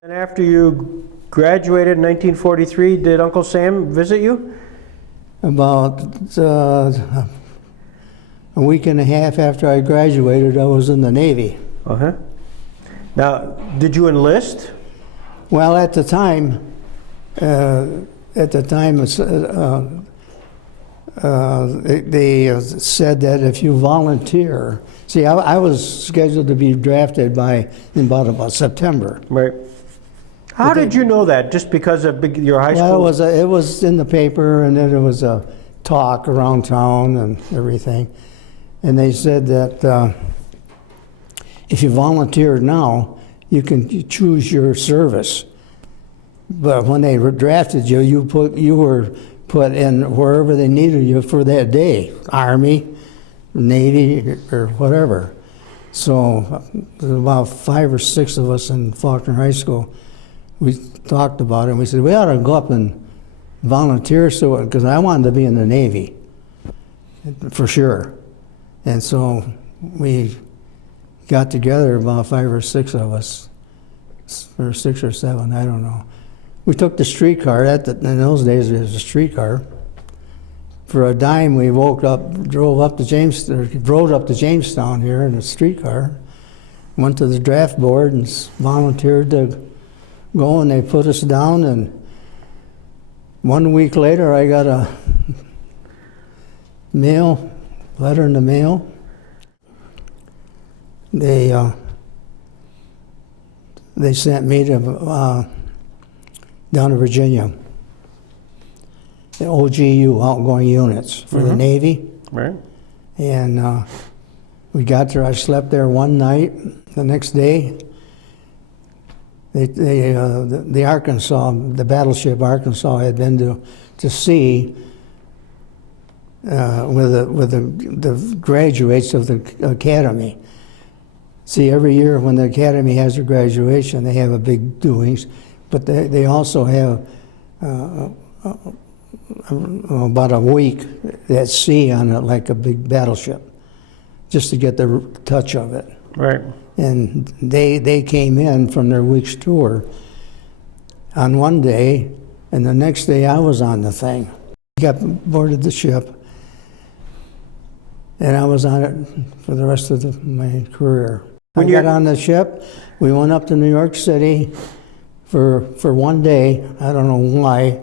And after you graduated in 1943, did Uncle Sam visit you? About a week and a half after I graduated, I was in the Navy. Uh-huh. Now, did you enlist? Well, at the time, they said that if you volunteer, see, I was scheduled to be drafted in about September. Right. How did you know that? Just because of your high school? Well, it was in the paper, and then there was a talk around town and everything. And they said that if you volunteer now, you can choose your service. But when they drafted you, you were put in wherever they needed you for that day, Army, Navy, or whatever. So there were about 5 or 6 of us in Falconer High School. We talked about it, and we said, we ought to go up and volunteer, because I wanted to be in the Navy, for sure. And so we got together, about 5 or 6 of us, or 6 or 7, I don't know. We took the streetcar. In those days, it was a streetcar. For a dime, we rode up to Jamestown here in a streetcar, went to the draft board and volunteered to go, and they put us down, and 1 week later I got a letter in the mail. They sent me to down to Virginia, the OGU, outgoing units for the Navy. Right. And we got there, I slept there one night. The next day, the Arkansas, the battleship Arkansas, had been to sea with the graduates of the academy. See, every year when the academy has their graduation, they have a big doings, but they also have about a week at sea on it, like a big battleship, just to get the touch of it. Right. And they came in from their week's tour on one day, and the next day I was on the thing. I got boarded the ship, and I was on it for the rest of my career. When I got on the ship, we went up to New York City for one day. I don't know why.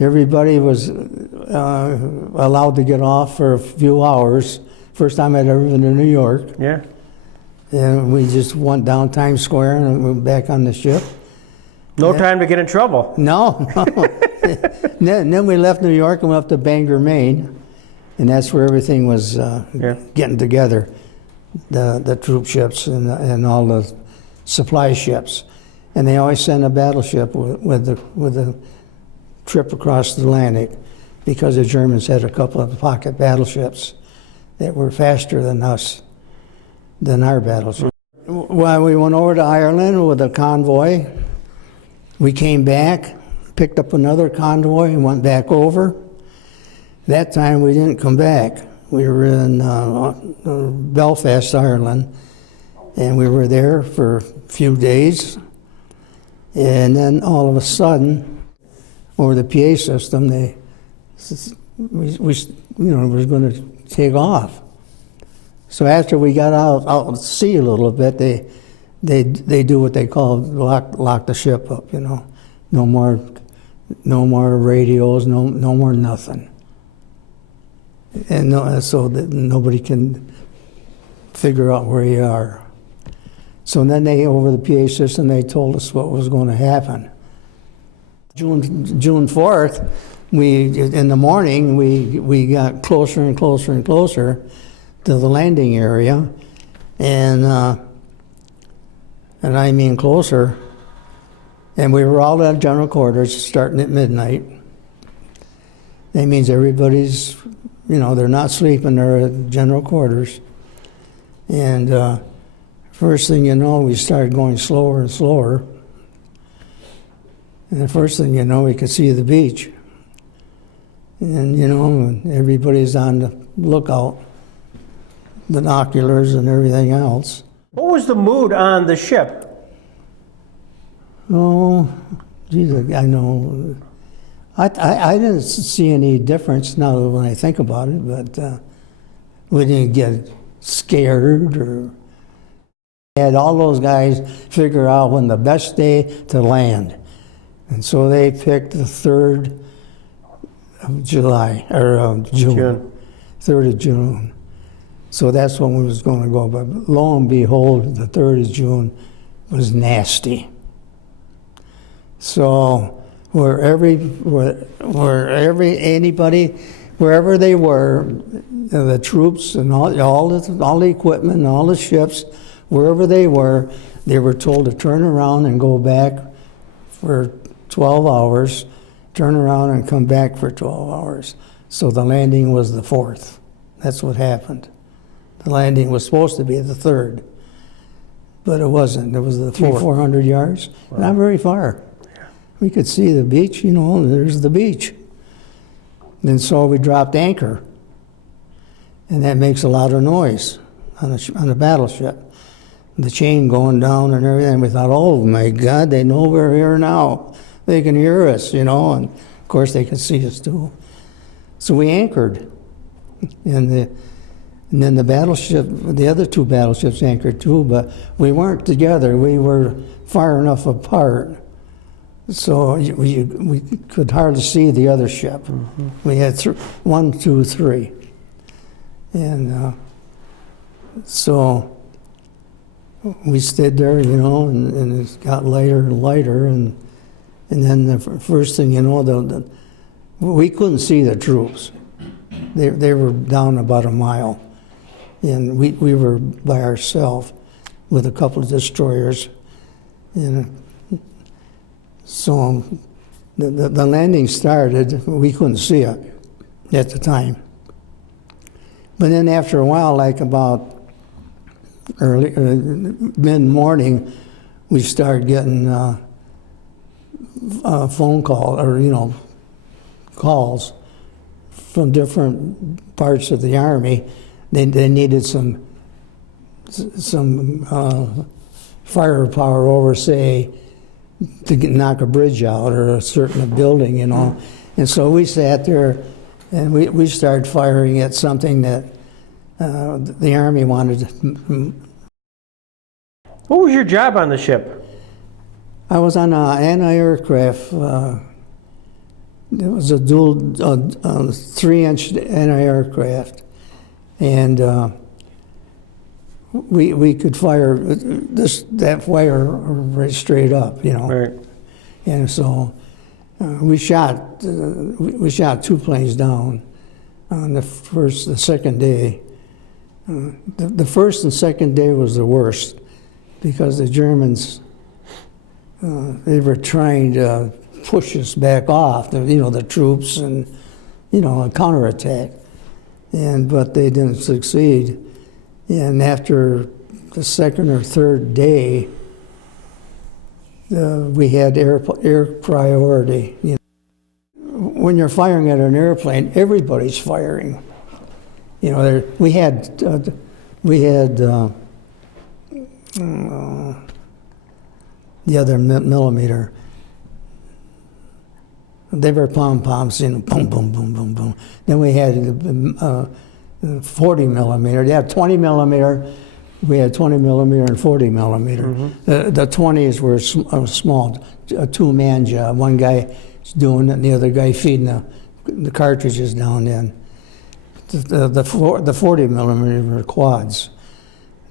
Everybody was allowed to get off for a few hours. First time I'd ever been to New York. Yeah. And we just went down Times Square and went back on the ship. No time to get in trouble. No. Then we left New York and went up to Bangor, Maine, and that's where everything was getting together. The troop ships and all the supply ships, and they always send a battleship with the trip across the Atlantic, because the Germans had a couple of pocket battleships that were faster than our battleship. Well, we went over to Ireland with a convoy. We came back, picked up another convoy, and went back over. That time we didn't come back. We were in Belfast, Ireland, and we were there for a few days. And then all of a sudden, over the PA system, we were going to take off. So after we got out to sea a little bit, they do what they call lock the ship up. No more radios, no more nothing. And so that nobody can figure out where you are. So then over the PA system, they told us what was going to happen. June 4th, in the morning, we got closer and closer and closer to the landing area, and I mean closer. And we were all at general quarters starting at midnight. That means everybody's, they're not sleeping, they're at general quarters. And first thing you know, we started going slower and slower. And the first thing you know, we could see the beach. And, everybody's on the lookout, binoculars and everything else. What was the mood on the ship? Oh, geez, I know. I didn't see any difference now when I think about it, but we didn't get scared or. Had all those guys figure out when the best day to land. And so they picked the 3rd of July, or June. 3rd of June. So that's when we was going to go. But lo and behold, the 3rd of June was nasty. So wherever they were, the troops and all the equipment and all the ships, wherever they were told to turn around and go back for 12 hours, turn around and come back for 12 hours. So the landing was the 4th. That's what happened. The landing was supposed to be the 3rd, but it wasn't. It was the 400 yards, wow. Not very far. We could see the beach, there's the beach. And so we dropped anchor, and that makes a lot of noise on a battleship. The chain going down and everything. We thought, oh my God, they know we're here now. They can hear us, and of course they can see us too. So we anchored, and then the battleship, the other 2 battleships anchored too, but we weren't together. We were far enough apart, so we could hardly see the other ship. Mm-hmm. We had 1, 2, 3, and so we stayed there, and it got lighter and lighter, and then the first thing we couldn't see the troops. They were down about a mile, and we were by ourselves with a couple of destroyers, and so the landing started. We couldn't see it at the time, but then after a while, like about early mid-morning, we started getting phone call or calls from different parts of the Army. They needed some firepower over, say, to knock a bridge out or a certain building, And so we sat there and we started firing at something that the Army wanted. What was your job on the ship? I was on an anti-aircraft. It was a dual 3-inch anti-aircraft, and we could fire that fire right straight up, Right. And so we shot 2 planes down on the second day. The first and second day was the worst because the Germans they were trying to push us back off, the troops and a counterattack, but they didn't succeed. And after the second or third day, we had air priority. When you're firing at an airplane, everybody's firing. We had the other millimeter. They were pom-poms, boom, boom, boom, boom, boom. Then we had 40 millimeter. They had 20 millimeter. We had 20 millimeter and 40 millimeter. Mm-hmm. The 20s were small, a 2-man job. One guy doing it, and the other guy feeding the cartridges down in. The 40 millimeter were quads.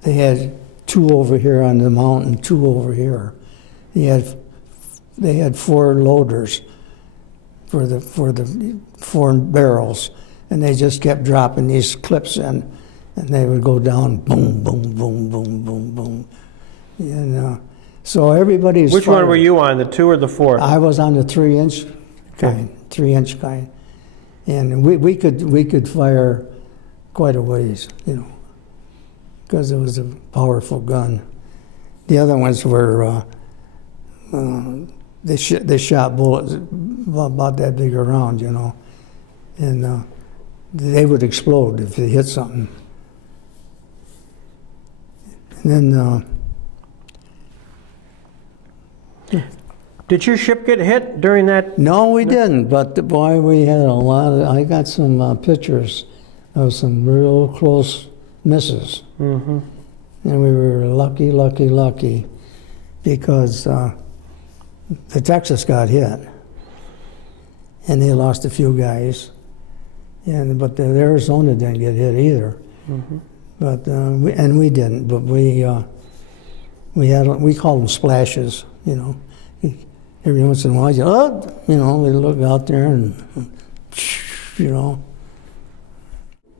They had 2 over here on the mountain, 2 over here. They had 4 loaders for the 4 barrels, and they just kept dropping these clips in, and they would go down, boom, boom, boom, boom, boom, boom. And so everybody's. Which one were you on, the 2 or the 4? I was on the 3-inch kind, 3-inch kind, and we could fire quite a ways, because it was a powerful gun. The other ones were they shot bullets about that big around, and they would explode if they hit something. And then Did your ship get hit during that? No, we didn't, but boy, we had a lot of, I got some pictures of some real close misses. Mm-hmm. And we were lucky, because the Texas got hit. And they lost a few guys. But the Arizona didn't get hit either. Mm-hmm. But we didn't. But we called them splashes. Every once in a while, we look out there and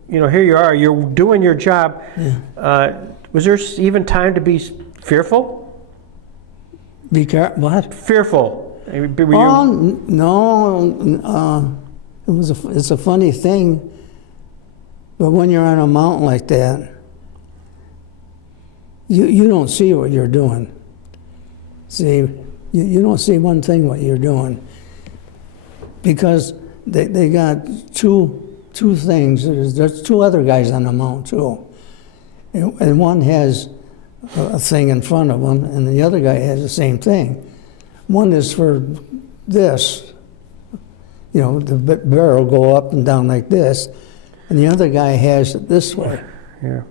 Here you are. You're doing your job. Yeah. Was there even time to be fearful? Be careful. What? Fearful. No. It's a funny thing, but when you're on a mountain like that, you don't see what you're doing. See, you don't see one thing what you're doing, because they got two things. There's two other guys on the mountain too, and one has a thing in front of him, and the other guy has the same thing. One is for this. The barrel go up and down like this, and the other guy has it this way. Yeah.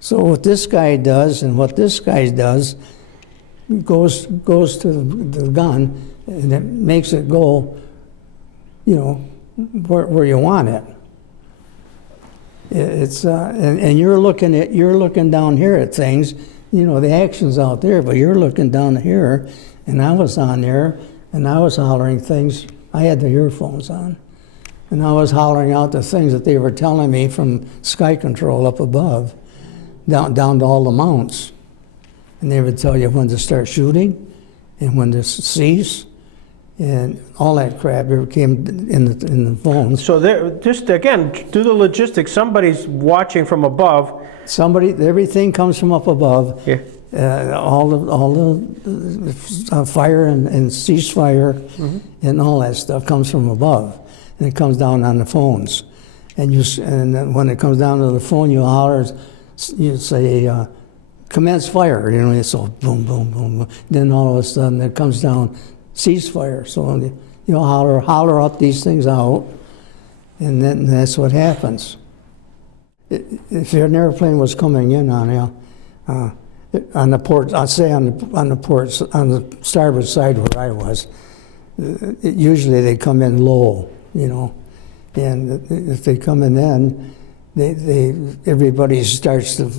So what this guy does and what this guy does goes to the gun, and it makes it go, where you want it. It's and you're looking down here at things. The action's out there, but you're looking down here, and I was on there, and I was hollering things. I had the earphones on, and I was hollering out the things that they were telling me from sky control up above, down to all the mounts. And they would tell you when to start shooting and when to cease, and all that crap. It came in the phones. So just again, do the logistics. Somebody's watching from above. Everything comes from up above. Yeah. All the fire and ceasefire, Mm-hmm. and all that stuff comes from above, and it comes down on the phones. And then when it comes down to the phone, you holler, you say, commence fire. It's all boom, boom, boom, boom. Then all of a sudden it comes down, ceasefire. So you holler up these things out, and then that's what happens. If an airplane was coming in on you, on the port, I'd say on the starboard side where I was, usually they come in low, and if they come in then, everybody starts to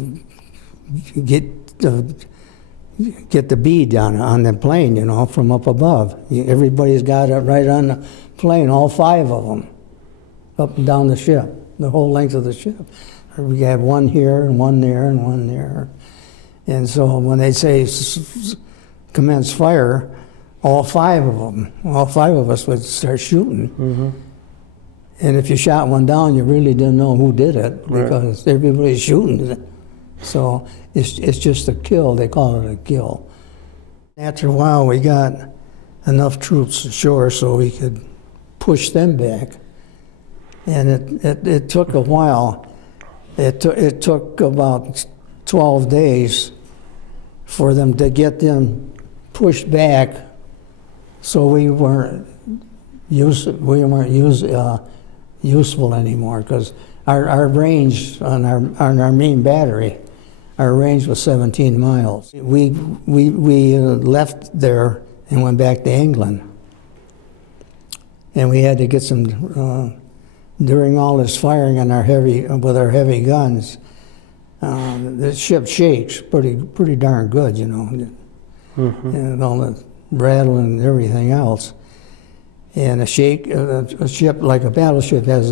get the bead on the plane, from up above. Everybody's got it right on the plane, all 5 of them, up and down the ship, the whole length of the ship. We have one here and one there and one there. And so when they say commence fire, all 5 of us would start shooting. Mm-hmm. And if you shot one down, you really didn't know who did it, because everybody's shooting it. So it's just a kill. They call it a kill. After a while, we got enough troops ashore so we could push them back. And it took a while. It took about 12 days for them to get them pushed back, so we weren't useful anymore, because our range on our main battery, our range was 17 miles. We left there and went back to England, and we had to get some during all this firing on with our heavy guns. The ship shakes pretty darn good, Mm-hmm. and all the rattling and everything else. And a ship like a battleship has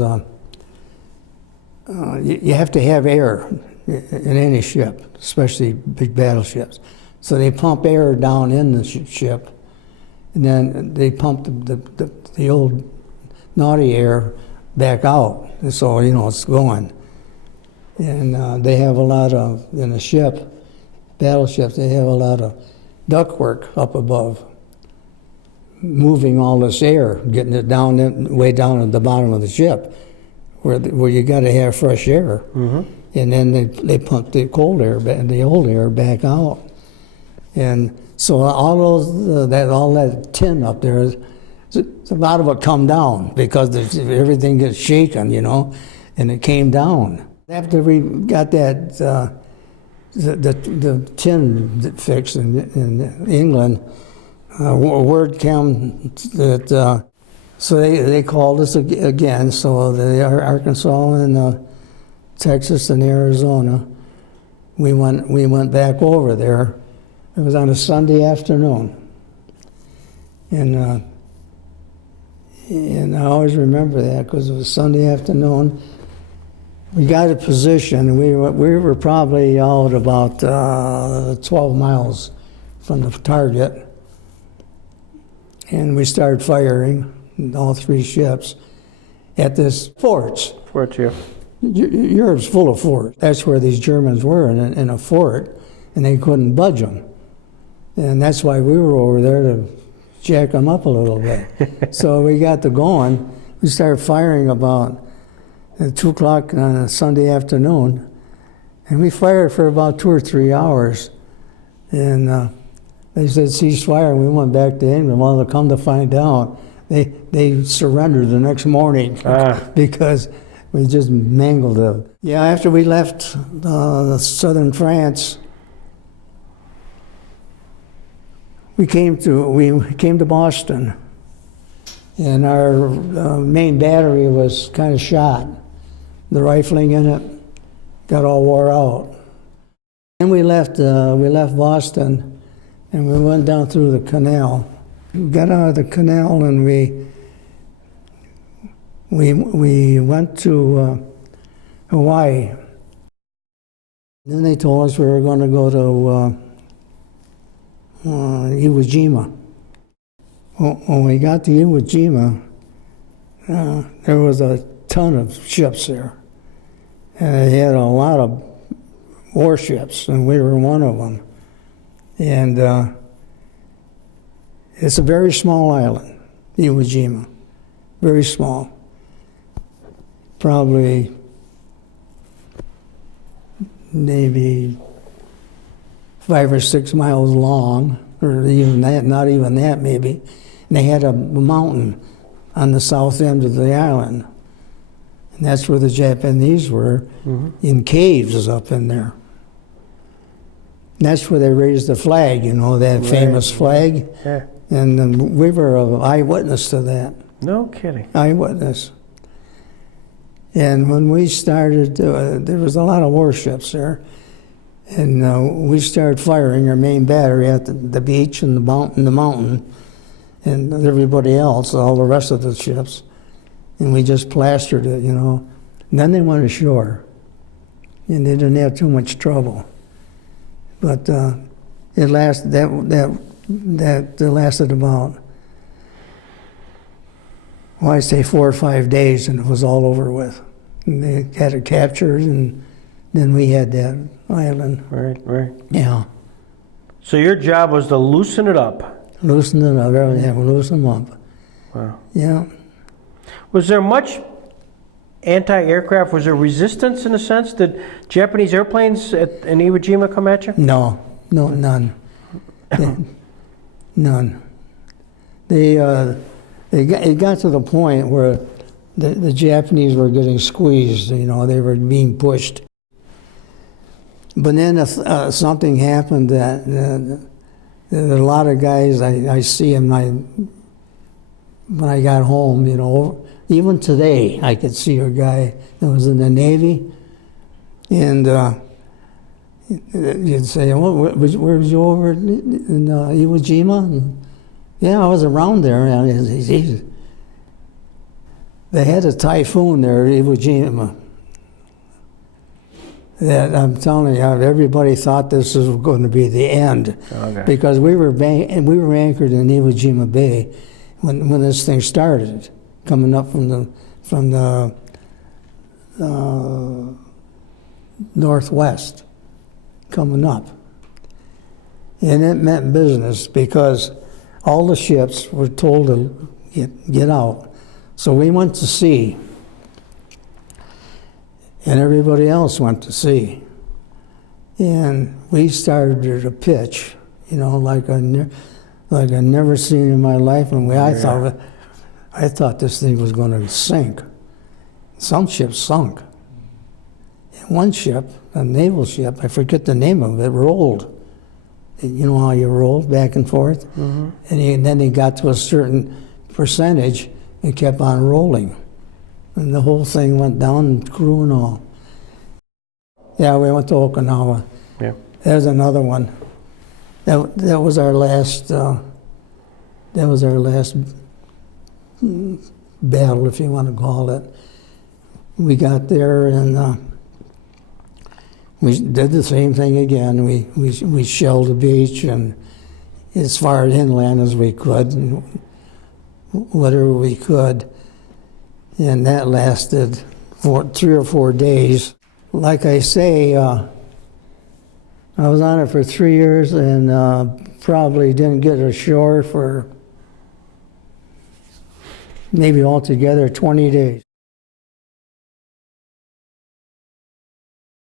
you have to have air in any ship, especially big battleships. So they pump air down in the ship, and then they pump the old naughty air back out, and so it's going. And they have a lot of, in a ship, battleships, they have a lot of ductwork up above, moving all this air, getting it way down at the bottom of the ship, where you got to have fresh air. Mm-hmm. And then they pump the cold air, the old air back out. And so all that tin up there, a lot of it come down because everything gets shaken, you know, and it came down. After we got that, the tin fixed in England, word came that, so they called us again, so the Arkansas and Texas and Arizona, we went back over there. It was on a Sunday afternoon. And I always remember that because it was Sunday afternoon. We got a position, and we were probably out about 12 miles from the target. And we started firing, all three ships, at this forts. Forts, yeah. Europe's full of forts. That's where these Germans were, in a fort, and they couldn't budge them. And that's why we were over there to jack them up a little bit. So we got to going. We started firing about at 2 o'clock on a Sunday afternoon, and we fired for about 2 or 3 hours. And they said cease fire, and we went back to England. Well, to come to find out, they surrendered the next morning because we just mangled it. Yeah, after we left southern France, we came to Boston, and our main battery was kind of shot. The rifling in it got all wore out. And we left Boston, and we went down through the canal. We got out of the canal, and we went to Hawaii. Then they told us we were going to go to Iwo Jima. Well, when we got to Iwo Jima, there was a ton of ships there. And they had a lot of warships, and we were one of them. And it's a very small island, Iwo Jima, very small. Probably maybe 5 or 6 miles long, or even that, not even that maybe. And they had a mountain on the south end of the island. And that's where the Japanese were, in caves up in there. And that's where they raised the flag, you know, that famous flag. Yeah. And we were an eyewitness to that. No kidding. Eyewitness. And when we started, there was a lot of warships there. And we started firing our main battery at the beach and the mountain, and everybody else, all the rest of the ships. And we just plastered it, you know. And then they went ashore, and they didn't have too much trouble. But it lasted. That lasted about, well, I say 4 or 5 days, and it was all over with. And they had it captured, and then we had that island. Right. Yeah. So your job was to loosen it up. Loosen it up, everything, loosen them up. Wow. Yeah. Was there much anti-aircraft? Was there resistance in a sense? Did Japanese airplanes in Iwo Jima come at you? No, none. None. It got to the point where the Japanese were getting squeezed, you know, they were being pushed. But then something happened that a lot of guys, I see them when I got home, you know, even today I could see a guy that was in the Navy, and you'd say, well, where was you over in Iwo Jima? And, yeah, I was around there. And they had a typhoon there at Iwo Jima. That I'm telling you, everybody thought this was going to be the end, because we were anchored in Iwo Jima Bay when this thing started, coming up from the northwest, coming up, and it meant business because all the ships were told to get out. So we went to sea. And everybody else went to sea. And we started to pitch you know, like I never seen in my life. And I thought this thing was going to sink. Some ships sunk. And one ship, a naval ship, I forget the name of it, rolled. You know how you rolled back and forth? Mm-hmm. And then he got to a certain percentage and kept on rolling. And the whole thing went down, and crew and all. Yeah, we went to Okinawa. Yeah. There's another one. That was our last. That was our last battle, if you want to call it. We got there and we did the same thing again. We shelled the beach and as far inland as we could, and whatever we could, and that lasted for 3 or 4 days. Like I say, I was on it for 3 years and probably didn't get ashore for maybe altogether 20 days.